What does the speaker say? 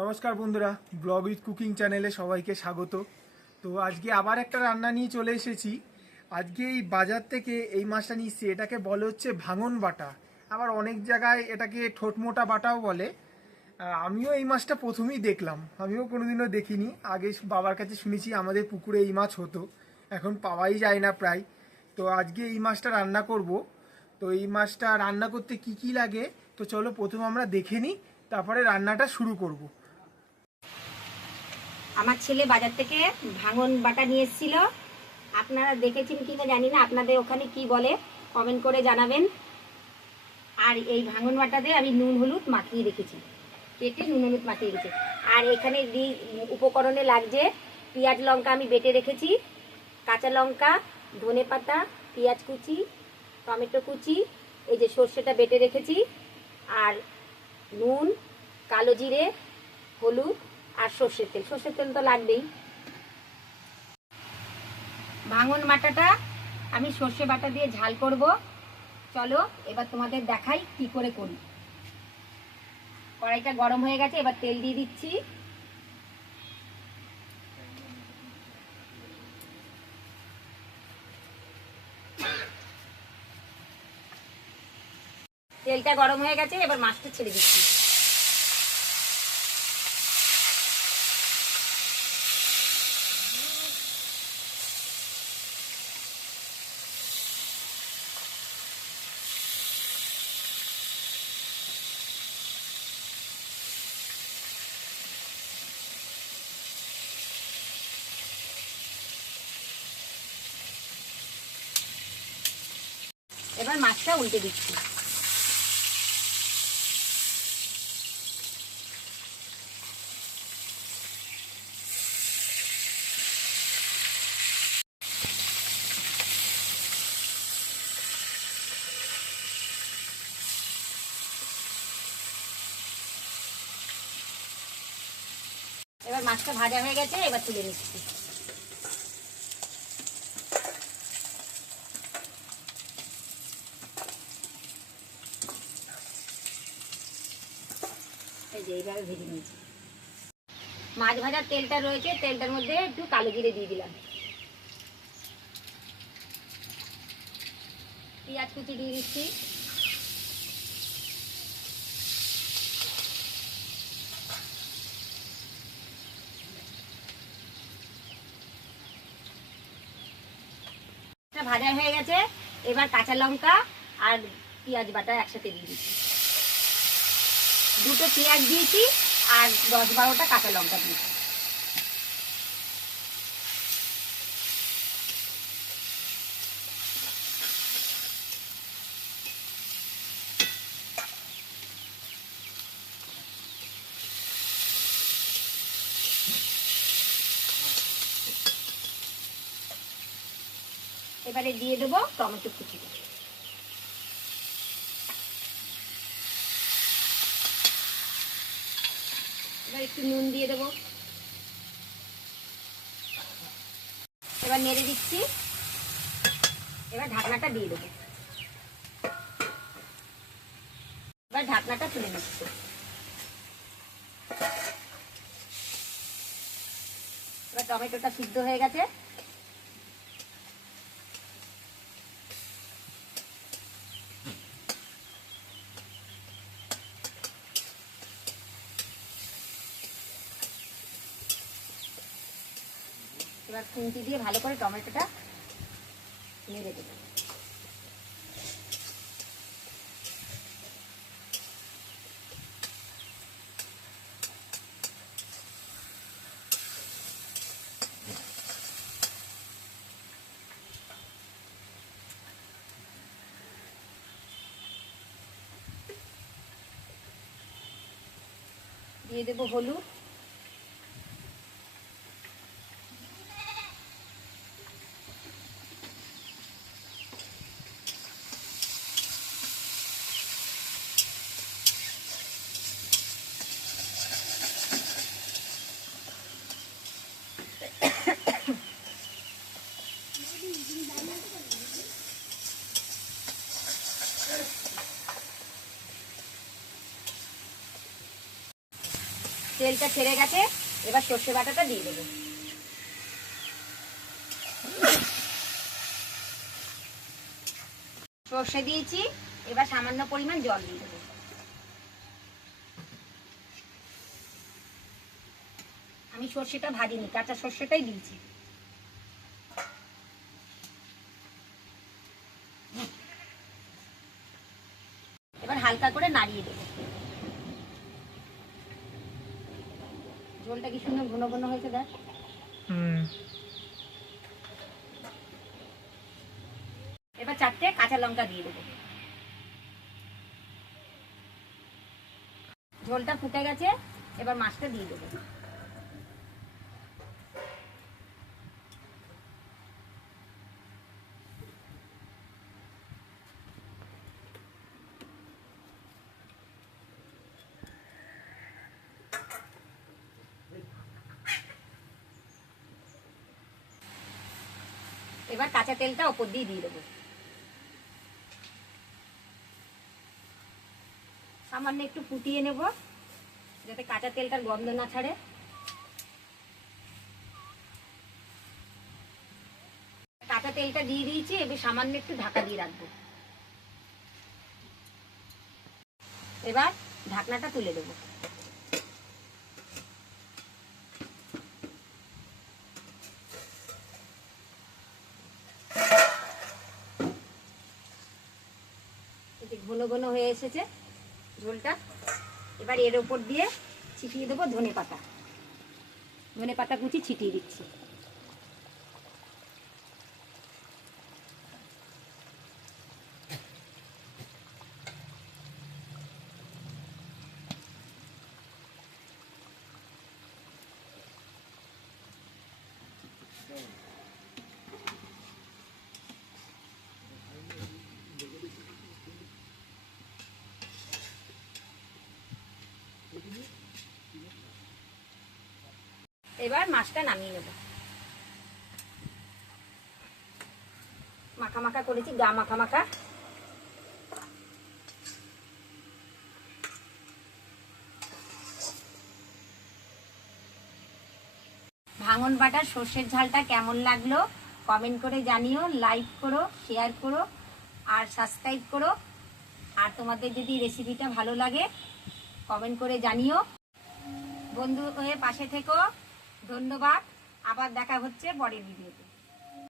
নমস্কার বন্ধুরা, blog with cooking চ্যানেলে সবাইকে স্বাগত। তো আজকে আবার একটা রান্না নিয়ে চলে এসেছি। আজকে এই বাজার থেকে এই মাছটা নিচ্ছি, এটাকে বলে হচ্ছে ভাঙন বাটা, আবার অনেক জায়গায় এটাকে ঠোঁটমোটা বাটাও বলে। আমিও এই মাছটা প্রথমেই দেখলাম, আমিও কোনোদিনও দেখিনি আগে। বাবার কাছে শুনেছি আমাদের পুকুরে এই মাছ হতো, এখন পাওয়াই যায় না প্রায়। তো আজকে এই মাছটা রান্না করব। তো এই মাছটা রান্না করতে কি কি লাগে তো চলো প্রথমে আমরা দেখে নিই, তারপরে রান্নাটা শুরু করব। আমার ছেলে বাজার থেকে ভাঙন বাটা নিয়ে এসেছিল। আপনারা দেখেছেন কিনা জানি না, আপনাদের ওখানে কি বলে কমেন্ট করে জানাবেন। আর এই ভাঙন বাটাতে আমি নুন হলুদ মাখিয়ে রেখেছি, কেটে নুন হলুদ মাখিয়ে রেখেছি। আর এখানে উপকরণে লাগছে পেঁয়াজ লঙ্কা আমি বেটে রেখেছি, কাঁচা লঙ্কা, ধনে পাতা, পেঁয়াজ কুচি, টমেটো কুচি, এই যে সর্ষেটা বেটে রেখেছি, আর নুন, কালো জিরে, হলুদ আর সর্ষের তেল তো লাগবেই। ভাঙন বাটাটা আমি সর্ষে বাটা দিয়ে ঝাল করব। চলো এবার তোমাদের দেখাই কি করে করি। কড়াইটা গরম হয়ে গেছে, এবার তেল দিয়ে দিচ্ছি। তেলটা গরম হয়ে গেছে, এবার মাছটা ছেড়ে দিচ্ছি। এবার মাছটা উল্টে দিচ্ছি। এবার মাছটা ভাজা হয়ে গেছে, এবার তুলে নিচ্ছি। এই যে এইভাবে ভেজে নিয়েছি। মাছ ভাজার তেলটা রয়েছে, তেলটার মধ্যে একটু কালো জিরে দিয়ে দিলাম, পেঁয়াজ কুচি দিয়ে দিচ্ছি, ভাজা হয়ে গেছে। এবার কাঁচা লঙ্কা আর পেঁয়াজ বাটা একসাথে দিয়ে দিচ্ছি। দুটো পেঁয়াজ দিয়েছি আর 10-12টা কাঁচা লঙ্কা দিয়েছি। এবারে দিয়ে দেবো টমেটো কুচি। এবার একটু নুন দিয়ে দেবো। এবার নেড়ে দিচ্ছি। এবার ঢাকনাটা দিয়ে দেবো। এবার ঢাকনাটা তুলে নিচ্ছি। এবার টমেটোটা সিদ্ধ হয়ে গেছে। এবার খুন্তি দিয়ে ভালো করে টমেটোটা নেড়ে দেবো। দিয়ে দেবো হলুদ, তেলটা ছেড়ে গেছে, এবার সর্ষে বাটাটা দিয়ে দেবো। সর্ষে দিয়েছি, এবার সামান্য পরিমাণ জল দিয়ে দেবো। আমি সর্ষেটা ভাজিনি, কাঁচা সর্ষেটাই দিয়েছি। এবার হালকা করে নাড়িয়ে দেবো। ঝোলটা কি সুন্দর ঘন ঘন হয়েছে দেখ। এবার 4টে কাঁচা লঙ্কা দিয়ে দেবো। ঝোলটা ফুটে গেছে, এবার মাছটা দিয়ে দেবো। এবার কাঁচা তেলটা ওপর দিয়ে দেবো। সামান্য একটু ফুটিয়ে নেব, যাতে কাঁচা তেলটার গন্ধ না ছাড়ে। কাঁচা তেলটা দিয়ে দিয়েছি, এবার সামান্য একটু ঢাকা দিয়ে রাখবো। এবার ঢাকনাটা তুলে দেবো। ঘন ঘন হয়ে এসেছে ঝোলটা। এবার এর ওপর দিয়ে ছিটিয়ে দেবো ধনে পাতা। ধনে পাতা কুচি ছিটিয়ে দিচ্ছি। এবার মাছটা নামিয়ে নেব। মাখা মাখা করেছি, গা মাখা মাখা। ভাঙন বাটার সর্ষের ঝালটা কেমন লাগলো কমেন্ট করে জানিও, লাইক করো, শেয়ার করো আর সাবস্ক্রাইব করো। আর তোমাদের যদি রেসিপিটা ভালো লাগে কমেন্ট করে জানিও। বন্ধু হয়ে পাশে থেকো। ধন্যবাদ। আবার দেখা হচ্ছে পরের ভিডিওতে।